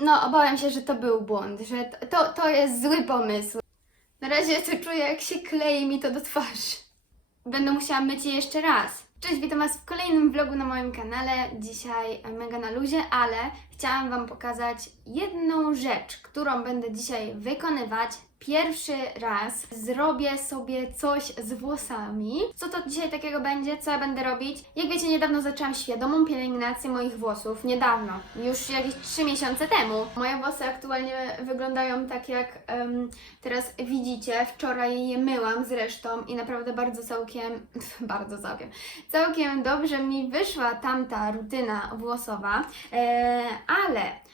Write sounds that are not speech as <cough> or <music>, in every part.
No, obawiam się, że to był błąd, że to, to, jest zły pomysł. Na razie to czuję, jak się klei mi to do twarzy. Będę musiała myć je jeszcze raz. Cześć, witam Was w kolejnym vlogu na moim kanale. Dzisiaj mega na luzie, ale chciałam Wam pokazać jedną rzecz, którą będę dzisiaj wykonywać. Pierwszy raz zrobię sobie coś z włosami. Co to dzisiaj takiego będzie? Co ja będę robić? Jak wiecie, niedawno zaczęłam świadomą pielęgnację moich włosów. Niedawno, już jakieś 3 miesiące temu. Moje włosy aktualnie wyglądają tak, jak em, teraz widzicie. Wczoraj je myłam zresztą i naprawdę bardzo całkiem, <laughs> bardzo całkiem, całkiem dobrze mi wyszła tamta rutyna włosowa, e, ale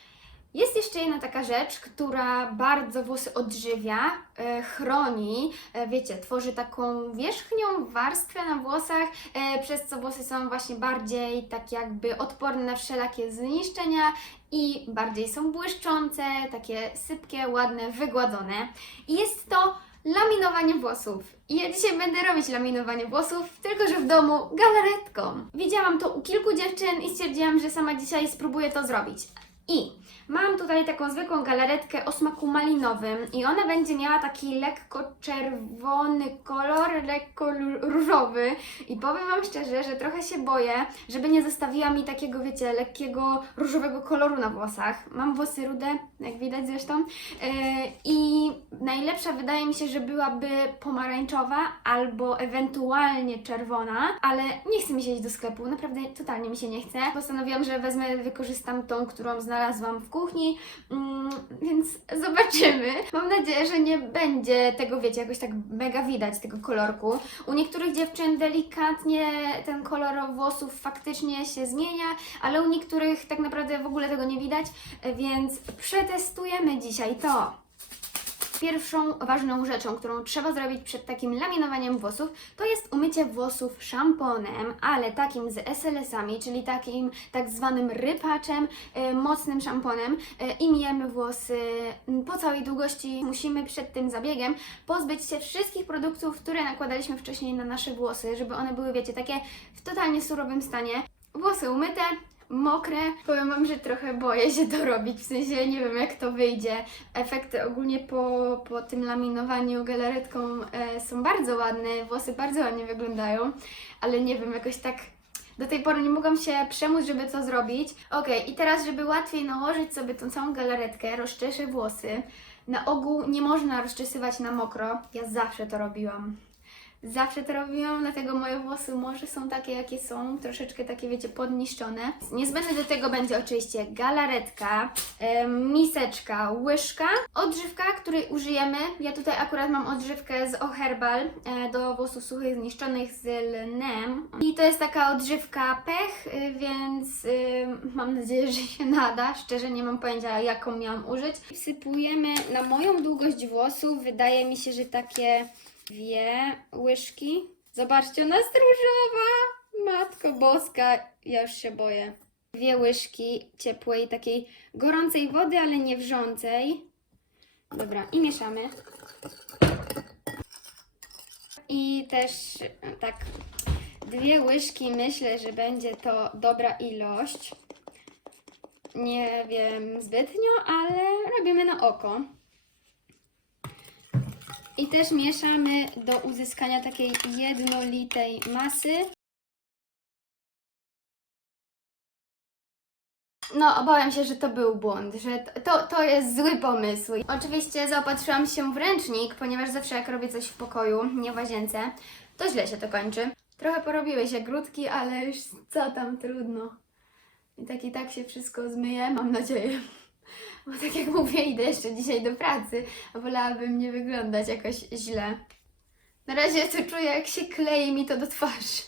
jest jeszcze jedna taka rzecz, która bardzo włosy odżywia, e, chroni, e, wiecie, tworzy taką wierzchnią warstwę na włosach, e, przez co włosy są właśnie bardziej tak jakby odporne na wszelakie zniszczenia i bardziej są błyszczące, takie sypkie, ładne, wygładzone. I jest to laminowanie włosów. I ja dzisiaj będę robić laminowanie włosów, tylko że w domu galaretką. Widziałam to u kilku dziewczyn i stwierdziłam, że sama dzisiaj spróbuję to zrobić. I mam tutaj taką zwykłą galaretkę o smaku malinowym i ona będzie miała taki lekko czerwony kolor, lekko różowy i powiem Wam szczerze, że trochę się boję, żeby nie zostawiła mi takiego, wiecie, lekkiego różowego koloru na włosach. Mam włosy rude, jak widać zresztą yy, i najlepsza wydaje mi się, że byłaby pomarańczowa albo ewentualnie czerwona, ale nie chce mi się iść do sklepu, naprawdę totalnie mi się nie chce. Postanowiłam, że wezmę, wykorzystam tą, którą znalazłam w kuchni, mm, więc zobaczymy. Mam nadzieję, że nie będzie tego, wiecie, jakoś tak mega widać, tego kolorku. U niektórych dziewczyn delikatnie ten kolor włosów faktycznie się zmienia, ale u niektórych tak naprawdę w ogóle tego nie widać, więc przetestujemy dzisiaj to. Pierwszą ważną rzeczą, którą trzeba zrobić przed takim laminowaniem włosów, to jest umycie włosów szamponem, ale takim z SLS-ami, czyli takim tak zwanym rypaczem, e, mocnym szamponem e, i myjemy włosy m, po całej długości. Musimy przed tym zabiegiem pozbyć się wszystkich produktów, które nakładaliśmy wcześniej na nasze włosy, żeby one były, wiecie, takie w totalnie surowym stanie. Włosy umyte, mokre. Powiem Wam, że trochę boję się to robić, w sensie nie wiem jak to wyjdzie. Efekty ogólnie po, po tym laminowaniu galaretką e, są bardzo ładne, włosy bardzo ładnie wyglądają, ale nie wiem, jakoś tak do tej pory nie mogłam się przemóc, żeby to zrobić. Ok, i teraz, żeby łatwiej nałożyć sobie tą całą galaretkę, rozczeszę włosy. Na ogół nie można rozczesywać na mokro, ja zawsze to robiłam. Zawsze to robiłam, dlatego moje włosy może są takie, jakie są, troszeczkę takie, wiecie, podniszczone. Niezbędne do tego będzie oczywiście galaretka, em, miseczka, łyżka, odżywka, której użyjemy. Ja tutaj akurat mam odżywkę z Oherbal e, do włosów suchych, zniszczonych z lnem. I to jest taka odżywka pech, y, więc y, mam nadzieję, że się nada. Szczerze nie mam pojęcia, jaką miałam użyć. Wsypujemy na moją długość włosów, wydaje mi się, że takie dwie łyżki. Zobaczcie, ona jest różowa! Matko boska, ja już się boję. Dwie łyżki ciepłej, takiej gorącej wody, ale nie wrzącej. Dobra, i mieszamy. I też e, tak dwie łyżki myślę, że będzie to dobra ilość. Nie wiem zbytnio, ale robimy na oko. I też mieszamy do uzyskania takiej jednolitej masy. No, obawiam się, że to był błąd, że to, to jest zły pomysł. Oczywiście zaopatrzyłam się w ręcznik, ponieważ zawsze jak robię coś w pokoju, nie w łazience, to źle się to kończy. Trochę porobiły się grudki, ale już co tam trudno. I tak i tak się wszystko zmyje, mam nadzieję. Bo tak jak mówię, idę jeszcze dzisiaj do pracy, a wolałabym nie wyglądać jakoś źle. Na razie to czuję, jak się klei mi to do twarzy.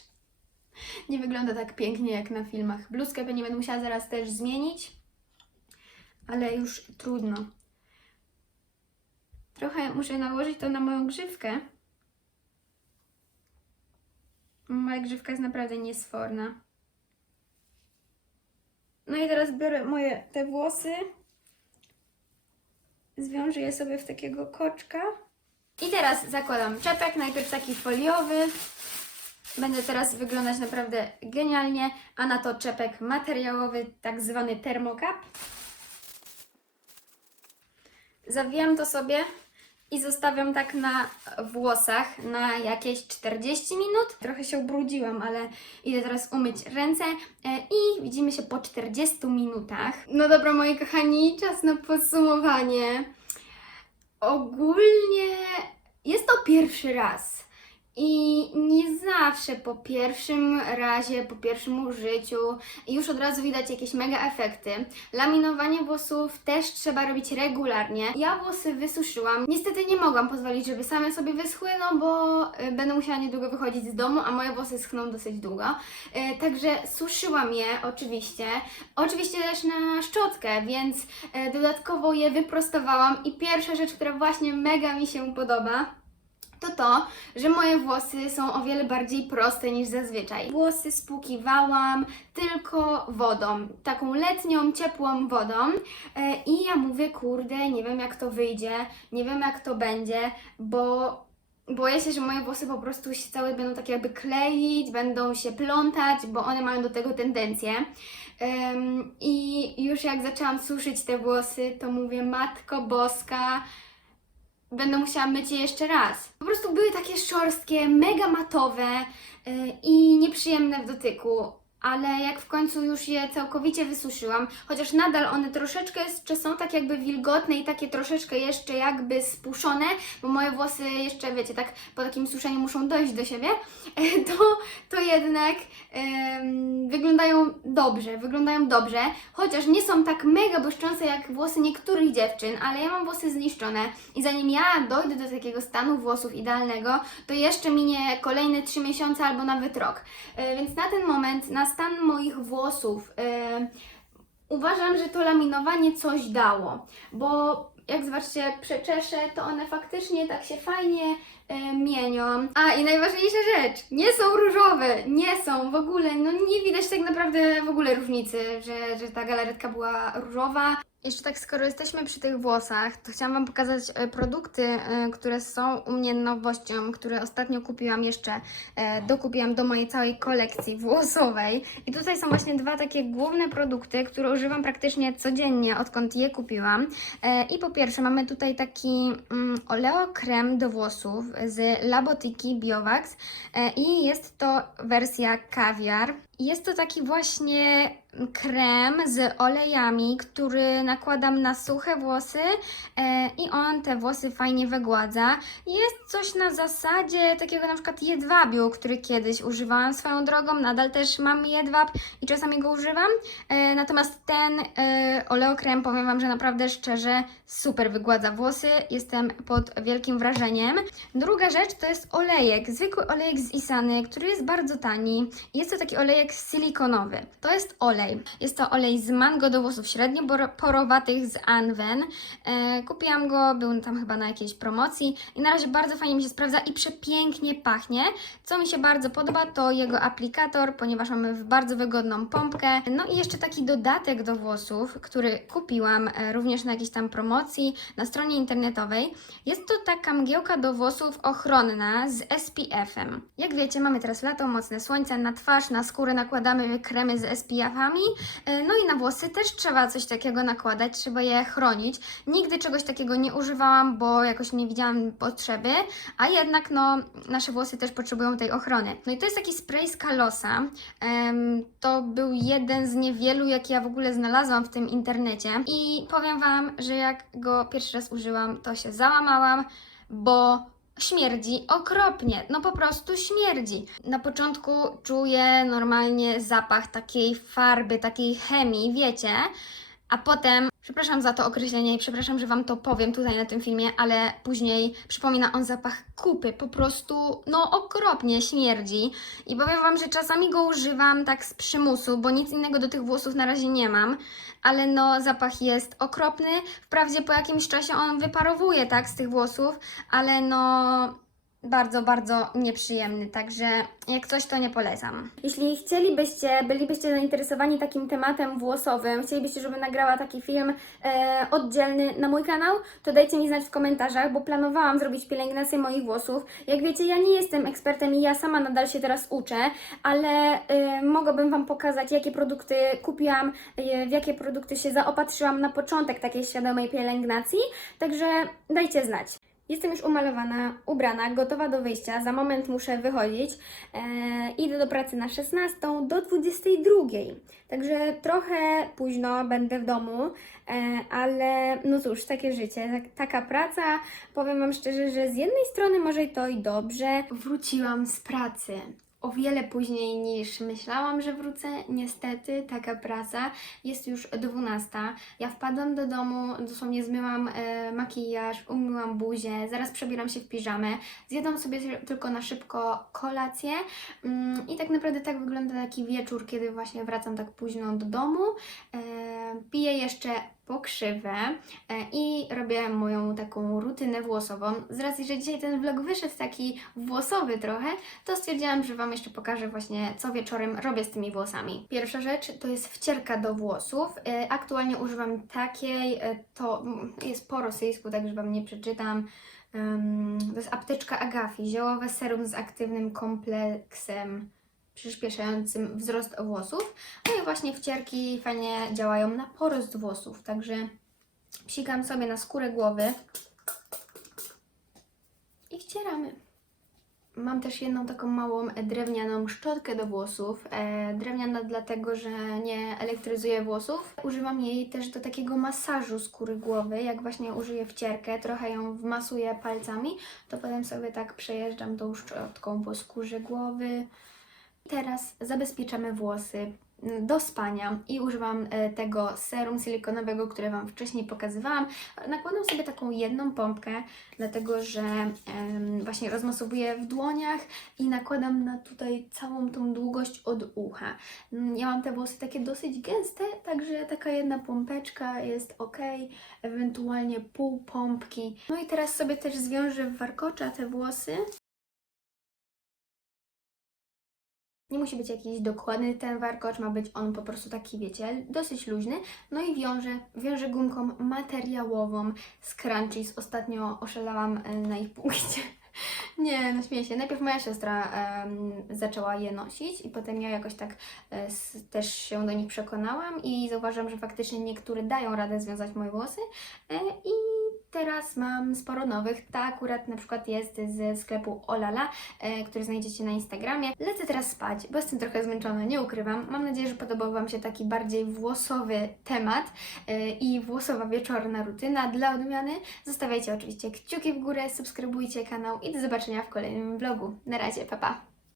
Nie wygląda tak pięknie jak na filmach. Bluzkę pewnie będę musiała zaraz też zmienić, ale już trudno. Trochę muszę nałożyć to na moją grzywkę. Moja grzywka jest naprawdę niesforna. No i teraz biorę moje te włosy, zwiążę je sobie w takiego koczka. I teraz zakładam czepek, najpierw taki foliowy. Będę teraz wyglądać naprawdę genialnie, a na to czepek materiałowy, tak zwany termokap. Zawijam to sobie i zostawiam tak na włosach na jakieś 40 minut. Trochę się ubrudziłam, ale idę teraz umyć ręce e, i widzimy się po 40 minutach. No dobra, moi kochani, czas na podsumowanie. Ogólnie jest to pierwszy raz. I nie zawsze po pierwszym razie, po pierwszym użyciu już od razu widać jakieś mega efekty. Laminowanie włosów też trzeba robić regularnie. Ja włosy wysuszyłam. Niestety nie mogłam pozwolić, żeby same sobie wyschły, no bo y, będę musiała niedługo wychodzić z domu, a moje włosy schną dosyć długo. Y, Także suszyłam je oczywiście. Oczywiście też na szczotkę, więc y, dodatkowo je wyprostowałam. I pierwsza rzecz, która właśnie mega mi się podoba, to to, że moje włosy są o wiele bardziej proste niż zazwyczaj. Włosy spłukiwałam tylko wodą, taką letnią, ciepłą wodą e, i ja mówię, kurde, nie wiem jak to wyjdzie, nie wiem jak to będzie, bo boję się, że moje włosy po prostu się całe będą tak jakby kleić, będą się plątać, bo one mają do tego tendencję. I już jak zaczęłam suszyć te włosy, to mówię, Matko Boska, będę musiała myć je jeszcze raz. Po prostu były takie szorstkie, mega matowe yy, i nieprzyjemne w dotyku. Ale jak w końcu już je całkowicie wysuszyłam, chociaż nadal one troszeczkę jeszcze są tak jakby wilgotne i takie troszeczkę jeszcze jakby spuszczone, bo moje włosy jeszcze, wiecie, tak po takim suszeniu muszą dojść do siebie, <laughs> to, to jednak wyglądają dobrze, wyglądają dobrze, chociaż nie są tak mega błyszczące jak włosy niektórych dziewczyn, ale ja mam włosy zniszczone i zanim ja dojdę do takiego stanu włosów idealnego, to jeszcze minie kolejne 3 miesiące albo nawet rok. E, Więc na ten moment, na stan moich włosów, e, uważam, że to laminowanie coś dało, bo jak zobaczcie, przeczeszę, to one faktycznie tak się fajnie e, mienią. A i najważniejsza rzecz, nie są różowe, nie są w ogóle, no nie widać tak naprawdę w ogóle różnicy, że, że ta galaretka była różowa. Jeszcze tak, skoro jesteśmy przy tych włosach, to chciałam Wam pokazać e, produkty, e, które są u mnie nowością, które ostatnio kupiłam jeszcze, e, dokupiłam do mojej całej kolekcji włosowej. I tutaj są właśnie dwa takie główne produkty, które używam praktycznie codziennie, odkąd je kupiłam. I po pierwsze mamy tutaj taki mm, oleo krem do włosów z Labotiki Biowax e, i jest to wersja kawiar. Jest to taki właśnie krem z olejami, który nakładam na suche włosy e, i on te włosy fajnie wygładza. Jest coś na zasadzie takiego na przykład jedwabiu, który kiedyś używałam swoją drogą, nadal też mam jedwab i czasami go używam. E, natomiast ten e, oleokrem, powiem Wam, że naprawdę szczerze super wygładza włosy. Jestem pod wielkim wrażeniem. Druga rzecz to jest olejek, zwykły olejek z Isany, który jest bardzo tani. Jest to taki olejek silikonowy. To jest olej. Jest to olej z mango do włosów średnio porowatych z Anwen. E, kupiłam go, był tam chyba na jakiejś promocji i na razie bardzo fajnie mi się sprawdza i przepięknie pachnie. Co mi się bardzo podoba to jego aplikator, ponieważ mamy bardzo wygodną pompkę. No i jeszcze taki dodatek do włosów, który kupiłam e, również na jakiejś tam promocji na stronie internetowej. Jest to taka mgiełka do włosów ochronna z SPF-em. Jak wiecie, mamy teraz lato, mocne słońce, na twarz, na skórę nakładamy kremy z SPF-ami, e, no i na włosy też trzeba coś takiego nakładać, trzeba je chronić. Nigdy czegoś takiego nie używałam, bo jakoś nie widziałam potrzeby, a jednak no, nasze włosy też potrzebują tej ochrony. No i to jest taki spray z Kalosa. To był jeden z niewielu, jakie ja w ogóle znalazłam w tym internecie i powiem Wam, że jak go pierwszy raz użyłam, to się załamałam, bo śmierdzi okropnie, no po prostu śmierdzi. Na początku czuję normalnie zapach takiej farby, takiej chemii, wiecie, a potem, przepraszam za to określenie i przepraszam, że Wam to powiem tutaj na tym filmie, ale później przypomina on zapach kupy, po prostu, no okropnie śmierdzi. I powiem Wam, że czasami go używam tak z przymusu, bo nic innego do tych włosów na razie nie mam, ale no zapach jest okropny. Wprawdzie po jakimś czasie on wyparowuje, tak, z tych włosów, ale no bardzo, bardzo nieprzyjemny, także jak coś to nie polecam. Jeśli chcielibyście, bylibyście zainteresowani takim tematem włosowym, chcielibyście, żebym nagrała taki film e, oddzielny na mój kanał, to dajcie mi znać w komentarzach, bo planowałam zrobić pielęgnację moich włosów. Jak wiecie, ja nie jestem ekspertem i ja sama nadal się teraz uczę, ale e, mogłabym Wam pokazać, jakie produkty kupiłam, e, w jakie produkty się zaopatrzyłam na początek takiej świadomej pielęgnacji, także dajcie znać. Jestem już umalowana, ubrana, gotowa do wyjścia. Za moment muszę wychodzić. E, idę do pracy na 16 do 22. Także trochę późno będę w domu, e, ale no cóż, takie życie, tak, taka praca. Powiem Wam szczerze, że z jednej strony może to i dobrze. Wróciłam z pracy. O wiele później niż myślałam, że wrócę. Niestety taka praca jest już 12. Ja wpadłam do domu, dosłownie zmyłam e, makijaż, umyłam buzię, zaraz przebieram się w piżamę. Zjadłam sobie tylko na szybko kolację mm, i tak naprawdę tak wygląda taki wieczór, kiedy właśnie wracam tak późno do domu. E, piję jeszcze pokrzywę e, i robię moją taką rutynę włosową. Z racji, że dzisiaj ten vlog wyszedł taki włosowy trochę, to stwierdziłam, że Wam jeszcze pokażę właśnie, co wieczorem robię z tymi włosami. Pierwsza rzecz to jest wcierka do włosów. E, Aktualnie używam takiej, e, to jest po rosyjsku, także Wam nie przeczytam. To jest apteczka Agafi, ziołowe serum z aktywnym kompleksem przyspieszającym wzrost włosów. No i właśnie wcierki fajnie działają na porost włosów, także psikam sobie na skórę głowy i wcieramy. Mam też jedną taką małą e, drewnianą szczotkę do włosów. E, drewniana dlatego, że nie elektryzuje włosów. Używam jej też do takiego masażu skóry głowy. Jak właśnie użyję wcierkę, trochę ją wmasuję palcami, to potem sobie tak przejeżdżam tą szczotką po skórze głowy. Teraz zabezpieczamy włosy do spania i używam e, tego serum silikonowego, które Wam wcześniej pokazywałam. Nakładam sobie taką jedną pompkę, dlatego że właśnie rozmasowuję w dłoniach i nakładam na tutaj całą tą długość od ucha. Ja mam te włosy takie dosyć gęste, także taka jedna pompeczka jest ok, ewentualnie pół pompki. No i teraz sobie też zwiążę w warkocza te włosy. Nie musi być jakiś dokładny ten warkocz, ma być on po prostu taki, wiecie, dosyć luźny. No i wiążę, wiążę gumką materiałową z Crunchies. Ostatnio oszalałam e, na ich punkcie. <laughs> Nie, no śmieję się. Najpierw moja siostra em, zaczęła je nosić i potem ja jakoś tak e, też się do nich przekonałam i zauważyłam, że faktycznie niektóre dają radę związać moje włosy e, i teraz mam sporo nowych. Ta akurat na przykład jest ze sklepu Olala, e, który znajdziecie na Instagramie. Lecę teraz spać, bo jestem trochę zmęczona, nie ukrywam. Mam nadzieję, że podobał Wam się taki bardziej włosowy temat e, i włosowa wieczorna rutyna dla odmiany. Zostawiajcie oczywiście kciuki w górę, subskrybujcie kanał i do zobaczenia w kolejnym vlogu. Na razie, pa pa!